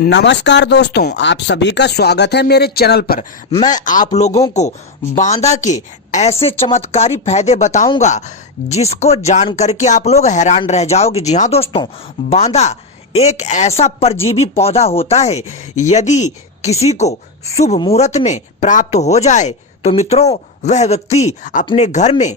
नमस्कार दोस्तों, आप सभी का स्वागत है मेरे चैनल पर। मैं आप लोगों को बांदा के ऐसे चमत्कारी फायदे बताऊंगा जिसको जान करके आप लोग हैरान रह जाओगे। जी हाँ दोस्तों, बांदा एक ऐसा परजीवी पौधा होता है, यदि किसी को शुभ मुहूर्त में प्राप्त हो जाए तो मित्रों वह व्यक्ति अपने घर में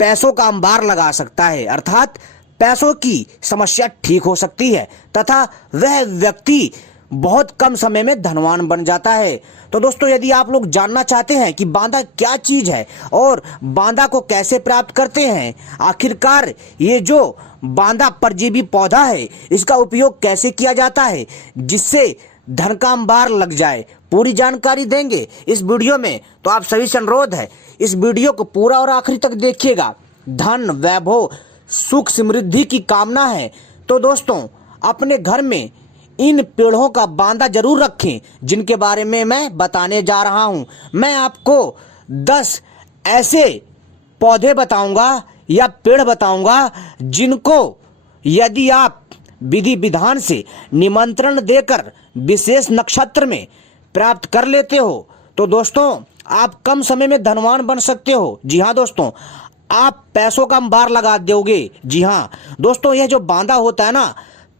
पैसों का अंबार लगा सकता है, अर्थात पैसों की समस्या ठीक हो सकती है तथा वह व्यक्ति बहुत कम समय में धनवान बन जाता है। तो दोस्तों, यदि आप लोग जानना चाहते हैं कि बांदा क्या चीज है और बांदा को कैसे प्राप्त करते हैं, आखिरकार ये जो बांदा परजीवी पौधा है इसका उपयोग कैसे किया जाता है जिससे धन का अंबार लग जाए, पूरी जानकारी देंगे इस वीडियो में। तो आप सभी से अनुरोध है, इस वीडियो को पूरा और आखिरी तक देखिएगा। धन, वैभव, सुख, समृद्धि की कामना है तो दोस्तों अपने घर में इन पेड़ों का बांदा जरूर रखें, जिनके बारे में मैं बताने जा रहा हूं। मैं आपको 10 ऐसे पौधे बताऊंगा या पेड़ बताऊंगा जिनको यदि आप विधि विधान से निमंत्रण देकर विशेष नक्षत्र में प्राप्त कर लेते हो तो दोस्तों आप कम समय में धनवान बन सकते हो। जी हाँ दोस्तों, आप पैसों का अंबार लगा दोगे। जी हाँ दोस्तों, यह जो बांदा होता है ना,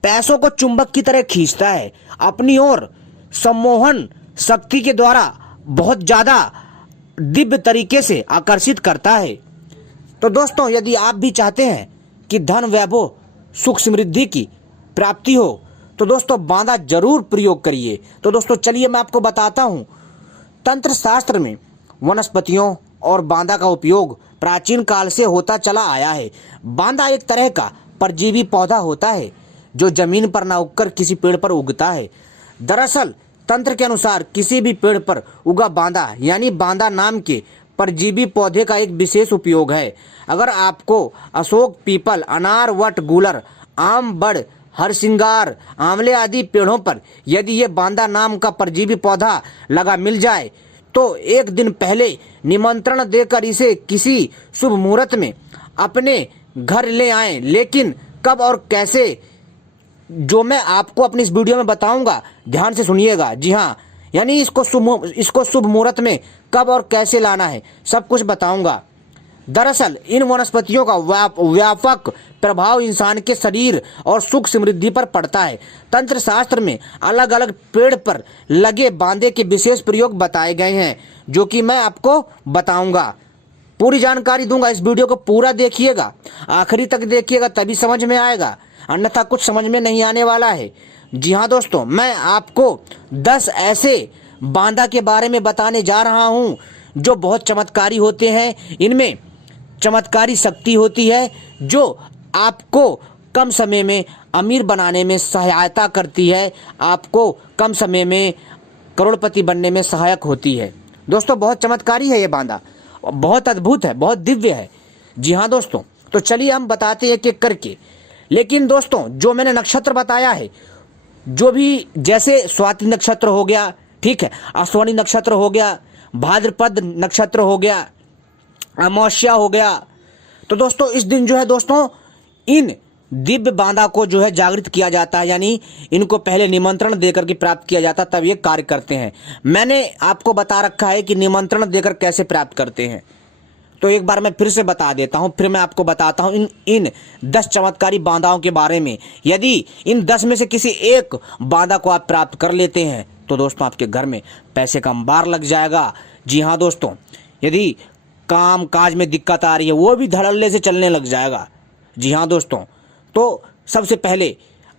पैसों को चुंबक की तरह खींचता है, अपनी ओर सम्मोहन शक्ति के द्वारा बहुत ज्यादा दिव्य तरीके से आकर्षित करता है। तो दोस्तों, यदि आप भी चाहते हैं कि धन, वैभव, सुख, समृद्धि की प्राप्ति हो तो दोस्तों बांदा जरूर प्रयोग करिए। तो दोस्तों चलिए मैं आपको बताता हूं। तंत्र शास्त्र में वनस्पतियों और बांदा का उपयोग प्राचीन काल से होता चला आया है। बांदा एक तरह का परजीवी पौधा होता है जो जमीन पर न उगकर किसी पेड़ पर उगता है। दरअसल तंत्र के अनुसार किसी भी पेड़ पर उगा बांदा यानी बांदा नाम के परजीवी पौधे का एक विशेष उपयोग है। अगर आपको अशोक, पीपल, अनार, वट, गूलर, आम, बड़, हरसिंगार, आंवले आदि पेड़ों पर यदि ये बांदा नाम का परजीवी पौधा लगा मिल जाए तो एक दिन पहले निमंत्रण देकर इसे किसी शुभ मुहूर्त में अपने घर ले आएं। लेकिन कब और कैसे, जो मैं आपको अपनी इस वीडियो में बताऊंगा, ध्यान से सुनिएगा। जी हाँ, यानी इसको शुभ मुहूर्त में कब और कैसे लाना है सब कुछ बताऊंगा। दरअसल इन वनस्पतियों का व्यापक प्रभाव इंसान के शरीर और सुख समृद्धि पर पड़ता है। तंत्र शास्त्र में अलग अलग पेड़ पर लगे बांदे के विशेष प्रयोग बताए गए हैं, जो कि मैं आपको बताऊंगा, पूरी जानकारी दूंगा। इस वीडियो को पूरा देखिएगा, आखिरी तक देखिएगा, तभी समझ में आएगा, अन्यथा कुछ समझ में नहीं आने वाला है। जी हाँ दोस्तों, मैं आपको 10 ऐसे बांदा के बारे में बताने जा रहा हूं जो बहुत चमत्कारी होते हैं। इनमें चमत्कारी शक्ति होती है जो आपको कम समय में अमीर बनाने में सहायता करती है, आपको कम समय में करोड़पति बनने में सहायक होती है। दोस्तों बहुत चमत्कारी है ये बांदा, बहुत अद्भुत है, बहुत दिव्य है। जी हाँ दोस्तों, तो चलिए हम बताते हैं एक एक करके। लेकिन दोस्तों जो मैंने नक्षत्र बताया है, जो भी जैसे स्वाति नक्षत्र हो गया, ठीक है, अश्वनी नक्षत्र हो गया, भाद्रपद नक्षत्र हो गया, अमावस्या हो गया, तो दोस्तों इस दिन जो है दोस्तों इन दिव्य बांदा को जो है जागृत किया जाता है, यानी इनको पहले निमंत्रण देकर के प्राप्त किया जाता है, तब ये कार्य करते हैं। मैंने आपको बता रखा है कि निमंत्रण देकर कैसे प्राप्त करते हैं, तो एक बार मैं फिर से बता देता हूं, फिर मैं आपको बताता हूं इन 10 चमत्कारी बांदाओं के बारे में। यदि इन 10 में से किसी एक बांदा को आप प्राप्त कर लेते हैं तो दोस्तों आपके घर में पैसे का अंबार लग जाएगा। जी हाँ दोस्तों, यदि काम काज में दिक्कत आ रही है वो भी धड़ल्ले से चलने लग जाएगा। जी हाँ दोस्तों, तो सबसे पहले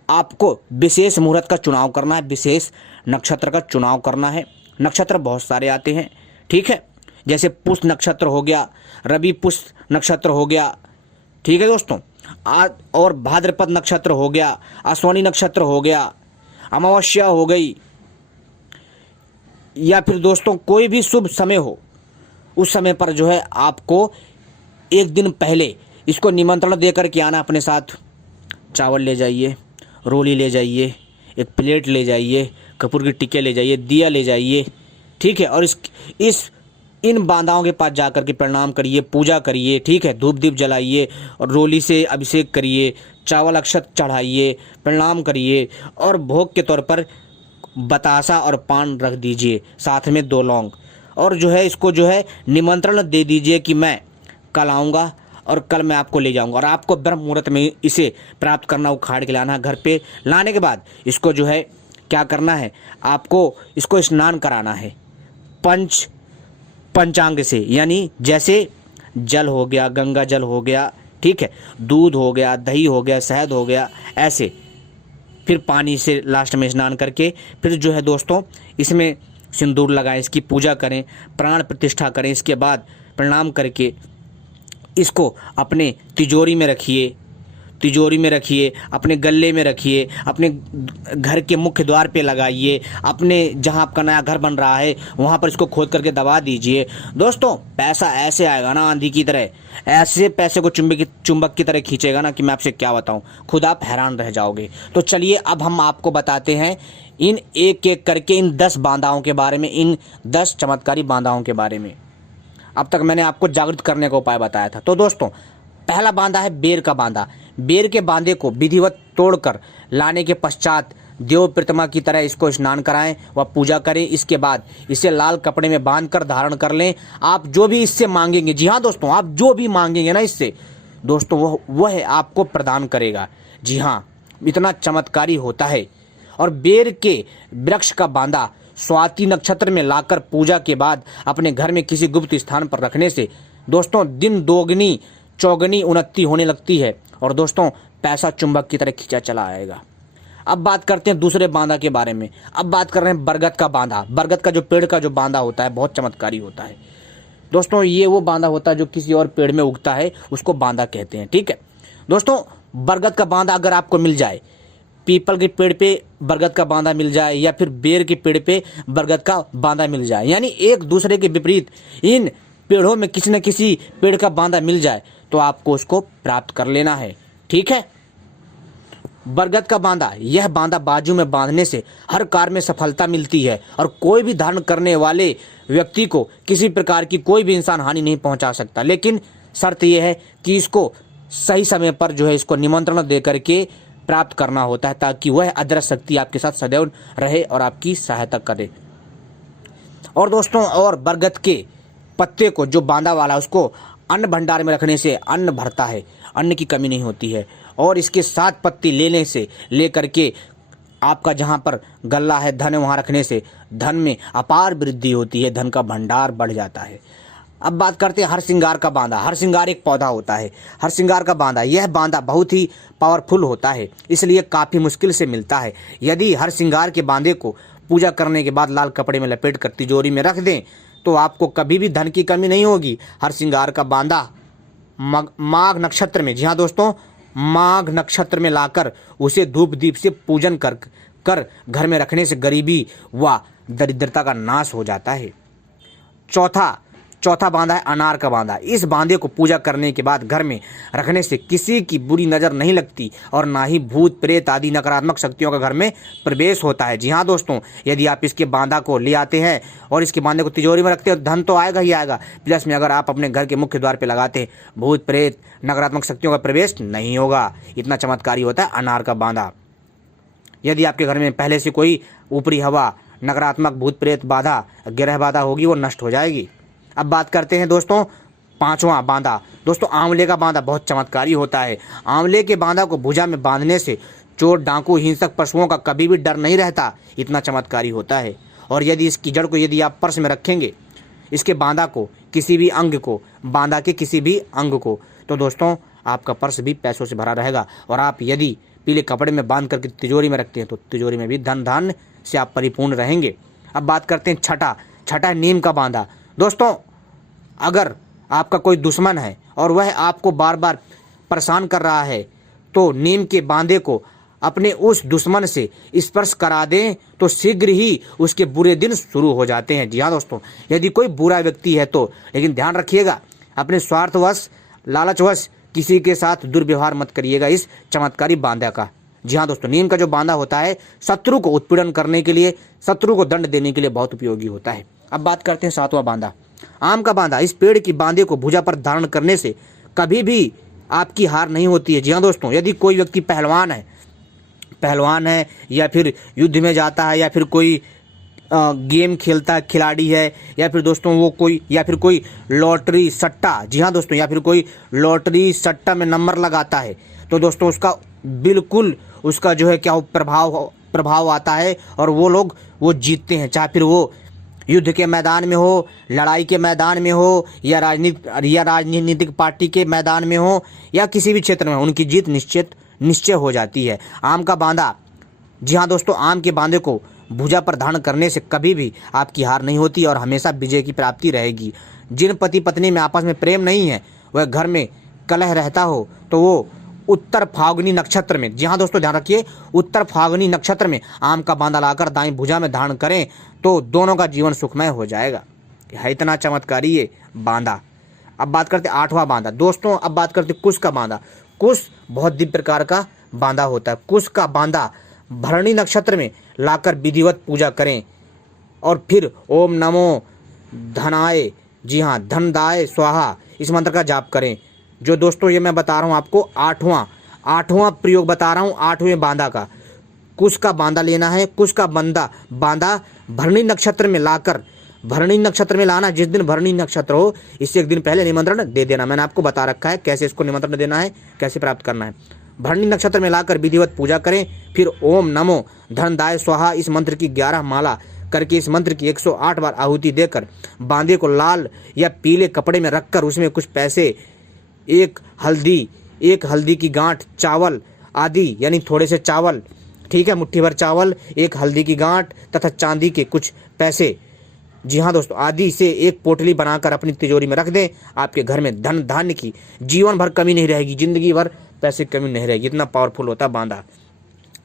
आपको विशेष मुहूर्त का चुनाव करना है, विशेष नक्षत्र का चुनाव करना है। नक्षत्र बहुत सारे आते हैं, ठीक है, जैसे पुष्य नक्षत्र हो गया, रवि पुष्य नक्षत्र हो गया, ठीक है दोस्तों, और भाद्रपद नक्षत्र हो गया, अश्वनी नक्षत्र हो गया, अमावस्या हो गई, या फिर दोस्तों कोई भी शुभ समय हो, उस समय पर जो है आपको एक दिन पहले इसको निमंत्रण देकर के आना। अपने साथ चावल ले जाइए, रोली ले जाइए, एक प्लेट ले जाइए, कपूर के टिक्के ले जाइए, दिया ले जाइए, ठीक है, और इन बांदाओं के पास जाकर के प्रणाम करिए, पूजा करिए, ठीक है, धूप दीप जलाइए और रोली से अभिषेक करिए, चावल अक्षत चढ़ाइए, प्रणाम करिए और भोग के तौर पर बतासा और पान रख दीजिए, साथ में 2 लौंग, और जो है इसको जो है निमंत्रण दे दीजिए कि मैं कल आऊँगा और कल मैं आपको ले जाऊँगा। और आपको ब्रह्म मुहूर्त में इसे प्राप्त करना, उखाड़ के लाना। घर पे लाने के बाद इसको जो है क्या करना है, आपको इसको स्नान कराना है पंचांग से, यानी जैसे जल हो गया, गंगा जल हो गया, ठीक है, दूध हो गया, दही हो गया, शहद हो गया, ऐसे। फिर पानी से लास्ट में स्नान करके फिर जो है दोस्तों इसमें सिंदूर लगाएं, इसकी पूजा करें, प्राण प्रतिष्ठा करें। इसके बाद प्रणाम करके इसको अपने तिजोरी में रखिए, अपने गले में रखिए, अपने घर के मुख्य द्वार पे लगाइए, अपने जहां आपका नया घर बन रहा है वहां पर इसको खोद करके दबा दीजिए। दोस्तों पैसा ऐसे आएगा ना आंधी की तरह, ऐसे पैसे को चुंबक की तरह खींचेगा ना कि मैं आपसे क्या बताऊं, खुद आप हैरान रह जाओगे। तो चलिए अब हम आपको बताते हैं इन एक एक करके इन 10 बांधाओं के बारे में, इन 10 चमत्कारी बांधाओं के बारे में। अब तक मैंने आपको जागृत करने का उपाय बताया था। तो दोस्तों पहला बांधा है बेर का बांधा। बेर के बांधे को विधिवत तोड़कर लाने के पश्चात देव प्रतिमा की तरह इसको स्नान कराएं व पूजा करें। इसके बाद इसे लाल कपड़े में बांधकर धारण कर लें। आप जो भी इससे मांगेंगे, जी हाँ दोस्तों, आप जो भी मांगेंगे ना इससे, दोस्तों वह आपको प्रदान करेगा। जी हाँ, इतना चमत्कारी होता है। और बेर के वृक्ष का बांधा स्वाति नक्षत्र में लाकर पूजा के बाद अपने घर में किसी गुप्त स्थान पर रखने से दोस्तों दिन दोगुनी चौगुनी उन्नति होने लगती है और दोस्तों पैसा चुंबक की तरह खींचा चला आएगा। अब बात करते हैं दूसरे बांधा के बारे में। अब बात कर रहे हैं बरगद का बांधा। बरगद का जो पेड़ का जो बांधा होता है बहुत चमत्कारी होता है दोस्तों। ये वो बांधा होता है जो किसी और पेड़ में उगता है, उसको बांधा कहते हैं, ठीक है दोस्तों। बरगद का बांधा अगर आपको मिल जाए, पीपल के पेड़ पे बरगद का बांधा मिल जाए या फिर बेर के पेड़ पे बरगद का बांधा मिल जाए, यानी एक दूसरे के विपरीत इन पेड़ों में किसी न किसी पेड़ का बांधा मिल जाए तो आपको उसको प्राप्त कर लेना है, ठीक है। बरगद का बांधा, यह बांधा बाजू में बांधने से हर कार्य में सफलता मिलती है और कोई भी धारण करने वाले व्यक्ति को किसी प्रकार की कोई भी इंसान हानि नहीं पहुंचा सकता। लेकिन शर्त यह है कि इसको सही समय पर जो है इसको निमंत्रण दे करके प्राप्त करना होता है ताकि वह अदृश्य शक्ति आपके साथ सदैव रहे और आपकी सहायता करे। और दोस्तों और बरगद के पत्ते को जो बांधा वाला उसको अन्न भंडार में रखने से अन्न भरता है, अन्न की कमी नहीं होती है। और इसके 7 पत्ती लेने से लेकर के आपका जहाँ पर गल्ला है धन वहाँ रखने से धन में अपार वृद्धि होती है, धन का भंडार बढ़ जाता है। अब बात करते हैं हरसिंगार का बांधा। हरसिंगार एक पौधा होता है, हरसिंगार का बांधा, यह बांधा बहुत ही पावरफुल होता है, इसलिए काफ़ी मुश्किल से मिलता है। यदि हरसिंगार के बांधे को पूजा करने के बाद लाल कपड़े में लपेट कर तिजोरी में रख दें तो आपको कभी भी धन की कमी नहीं होगी। हरसिंगार का बांधा माघ नक्षत्र में, जी हाँ दोस्तों, माघ नक्षत्र में लाकर उसे धूप दीप से पूजन कर घर में रखने से गरीबी व दरिद्रता का नाश हो जाता है। चौथा बांधा है अनार का बांधा। इस बांधे को पूजा करने के बाद घर में रखने से किसी की बुरी नज़र नहीं लगती और ना ही भूत प्रेत आदि नकारात्मक शक्तियों का घर में प्रवेश होता है। जी हाँ दोस्तों, यदि आप इसके बांधा को ले आते हैं और इसके बांधे को तिजोरी में रखते हैं तो धन तो आएगा ही आएगा, प्लस में अगर आप अपने घर के मुख्य द्वार पर लगाते हैं भूत प्रेत नकारात्मक शक्तियों का प्रवेश नहीं होगा। इतना चमत्कारी होता है अनार का बांधा। यदि आपके घर में पहले से कोई ऊपरी हवा नकारात्मक भूत प्रेत बाधा ग्रह बाधा होगी वो नष्ट हो जाएगी। अब बात करते हैं दोस्तों 5वां बांधा। दोस्तों आंवले का बांधा बहुत चमत्कारी होता है। आंवले के बांधा को भुजा में बांधने से चोर डाकू हिंसक पशुओं का कभी भी डर नहीं रहता, इतना चमत्कारी होता है। और यदि इसकी जड़ को यदि आप पर्स में रखेंगे, इसके बांधा को किसी भी अंग को, बांधा के किसी भी अंग को, तो दोस्तों आपका पर्स भी पैसों से भरा रहेगा। और आप यदि पीले कपड़े में बांध करके तिजोरी में रखते हैं तो तिजोरी में भी धन धान से आप परिपूर्ण रहेंगे। अब बात करते हैं छठा है नीम का बांधा। दोस्तों अगर आपका कोई दुश्मन है और वह आपको बार बार परेशान कर रहा है तो नीम के बांधे को अपने उस दुश्मन से स्पर्श करा दें तो शीघ्र ही उसके बुरे दिन शुरू हो जाते हैं। जी हाँ दोस्तों, यदि कोई बुरा व्यक्ति है तो, लेकिन ध्यान रखिएगा अपने स्वार्थवश लालचवश किसी के साथ दुर्व्यवहार मत करिएगा इस चमत्कारी बांधा का। जी हाँ दोस्तों, नीम का जो बांधा होता है शत्रु को उत्पीड़न करने के लिए, शत्रु को दंड देने के लिए बहुत उपयोगी होता है। अब बात करते हैं 7वां बांधा, आम का बांधा। इस पेड़ की बांधे को भुजा पर धारण करने से कभी भी आपकी हार नहीं होती है। जी हाँ दोस्तों, यदि कोई व्यक्ति पहलवान है पहलवान है या फिर युद्ध में जाता है या फिर कोई गेम खेलता खिलाड़ी है या फिर दोस्तों वो कोई या फिर कोई लॉटरी सट्टा, जी हाँ दोस्तों, या फिर कोई लॉटरी सट्टा में नंबर लगाता है, तो दोस्तों उसका बिल्कुल उसका जो है क्या प्रभाव आता है और वो लोग वो जीतते हैं, चाहे फिर वो युद्ध के मैदान में हो, लड़ाई के मैदान में हो या राजनीतिक पार्टी के मैदान में हो या किसी भी क्षेत्र में, उनकी जीत निश्चय हो जाती है। आम का बांदा, जी हाँ दोस्तों, आम के बांदे को भुजा पर धारण करने से कभी भी आपकी हार नहीं होती और हमेशा विजय की प्राप्ति रहेगी। जिन पति पत्नी में आपस में प्रेम नहीं है, वह घर में कलह रहता हो, तो वो उत्तर फाल्गुनी नक्षत्र में, जी हाँ दोस्तों ध्यान रखिए, उत्तर फाल्गुनी नक्षत्र में आम का बांदा लाकर दाईं भुजा में धारण करें तो दोनों का जीवन सुखमय हो जाएगा। है इतना चमत्कारी ये बांदा। अब बात करते 8वां बांदा दोस्तों। अब बात करते कुश का बांदा। कुश बहुत दिव्य प्रकार का बांदा होता है। कुश का बांदा भरणी नक्षत्र में लाकर विधिवत पूजा करें और फिर ओम नमो धनाय, जी हाँ, धनदाय स्वाहा, इस मंत्र का जाप करें। जो दोस्तों ये मैं बता रहा हूँ आपको आठवां प्रयोग बता रहा हूँ 8वें बांदा का। कुश का बांदा लेना है। कुश का बांदा भरणी नक्षत्र में लाकर, भरणी नक्षत्र में लाना, जिस दिन भरणी नक्षत्र हो इससे एक दिन पहले निमंत्रण दे देना। मैंने आपको बता रखा है कैसे इसको निमंत्रण देना है, कैसे प्राप्त करना है। भरणी नक्षत्र में लाकर विधिवत पूजा करें, फिर ओम नमो धनदाय स्वाहा इस मंत्र की 11 माला करके इस मंत्र की 108 बार आहुति देकर बांदे को लाल या पीले कपड़े में रखकर उसमें कुछ पैसे, एक हल्दी की गांठ, चावल आदि, यानी थोड़े से चावल, ठीक है, मुट्ठी भर चावल, एक हल्दी की गांठ तथा चांदी के कुछ पैसे, जी हाँ दोस्तों, आदि से एक पोटली बनाकर अपनी तिजोरी में रख दें। आपके घर में धन धान्य की जीवन भर कमी नहीं रहेगी, जिंदगी भर पैसे की कमी नहीं रहेगी। इतना पावरफुल होता है बांदा।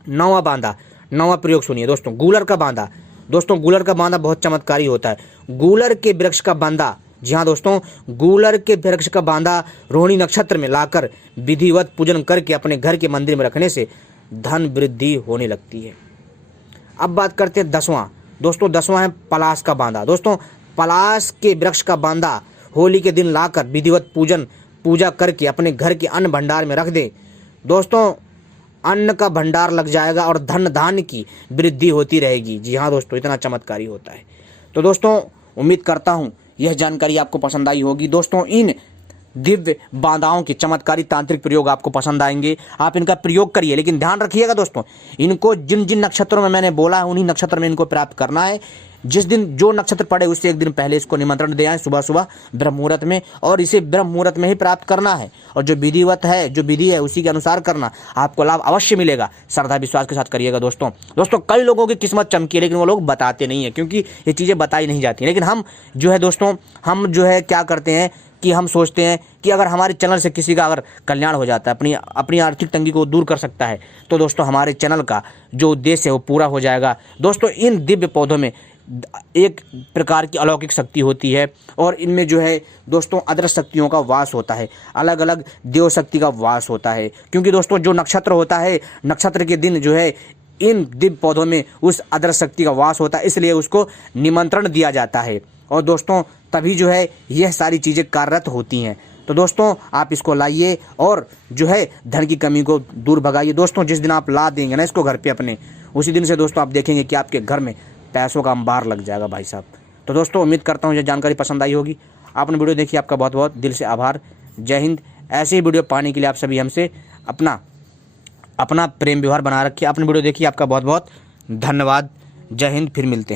9वां बांदा, 9वां प्रयोग सुनिए दोस्तों। गूलर का बांदा। दोस्तों गूलर का बांदा बहुत चमत्कारी होता है। गूलर के वृक्ष का बांदा, जी हाँ दोस्तों, गूलर के वृक्ष का बांदा रोहिणी नक्षत्र में लाकर विधिवत पूजन करके अपने घर के मंदिर में रखने से धन वृद्धि होने लगती है। अब बात करते हैं 10वां दोस्तों। 10वां है पलाश का बांदा। दोस्तों पलाश के वृक्ष का बांदा होली के दिन लाकर विधिवत पूजा करके अपने घर के अन्न भंडार में रख दें। दोस्तों अन्न का भंडार लग जाएगा और धन धान्य की वृद्धि होती रहेगी। जी हाँ दोस्तों, इतना चमत्कारी होता है। तो दोस्तों उम्मीद करता हूँ यह जानकारी आपको पसंद आई होगी। दोस्तों इन दिव्य बांधाओं के चमत्कारी तांत्रिक प्रयोग आपको पसंद आएंगे, आप इनका प्रयोग करिए, लेकिन ध्यान रखिएगा दोस्तों, इनको जिन जिन नक्षत्रों में मैंने बोला है उन्हीं नक्षत्र में इनको प्राप्त करना है। जिस दिन जो नक्षत्र पड़े उससे एक दिन पहले इसको निमंत्रण दे आए सुबह सुबह ब्रह्म मुहूर्त में, और इसे ब्रह्म मुहूर्त में ही प्राप्त करना है। और जो विधिवत है, जो विधि है उसी के अनुसार करना, आपको लाभ अवश्य मिलेगा। श्रद्धा विश्वास के साथ करिएगा दोस्तों। कई लोगों की किस्मत चमकी है लेकिन वो लोग बताते नहीं है, क्योंकि ये चीज़ें बताई नहीं जाती। लेकिन हम जो है दोस्तों, हम जो है क्या करते हैं कि हम सोचते हैं कि अगर हमारे चैनल से किसी का अगर कल्याण हो जाता है, अपनी आर्थिक तंगी को दूर कर सकता है, तो दोस्तों हमारे चैनल का जो उद्देश्य है वो पूरा हो जाएगा। दोस्तों इन दिव्य पौधों में एक प्रकार की अलौकिक शक्ति होती है और इनमें जो है दोस्तों अदृश्य शक्तियों का वास होता है, अलग अलग देव शक्ति का वास होता है। क्योंकि दोस्तों जो नक्षत्र होता है, नक्षत्र के दिन जो है इन दिव्य पौधों में उस अदृश्य शक्ति का वास होता है, इसलिए उसको निमंत्रण दिया जाता है। और दोस्तों तभी जो है यह सारी चीज़ें कार्यरत होती हैं। तो दोस्तों आप इसको लाइए और जो है धन की कमी को दूर भगाइए। दोस्तों जिस दिन आप ला देंगे ना इसको घर पे अपने, उसी दिन से दोस्तों आप देखेंगे कि आपके घर में पैसों का अंबार लग जाएगा भाई साहब। तो दोस्तों उम्मीद करता हूँ ये जानकारी पसंद आई होगी। आपने वीडियो देखी, आपका बहुत बहुत दिल से आभार। जय हिंद। ऐसे ही वीडियो पाने के लिए आप सभी हमसे अपना प्रेम व्यवहार बना रखिए। आपने वीडियो देखी, आपका बहुत बहुत धन्यवाद। जय हिंद। फिर मिलते हैं।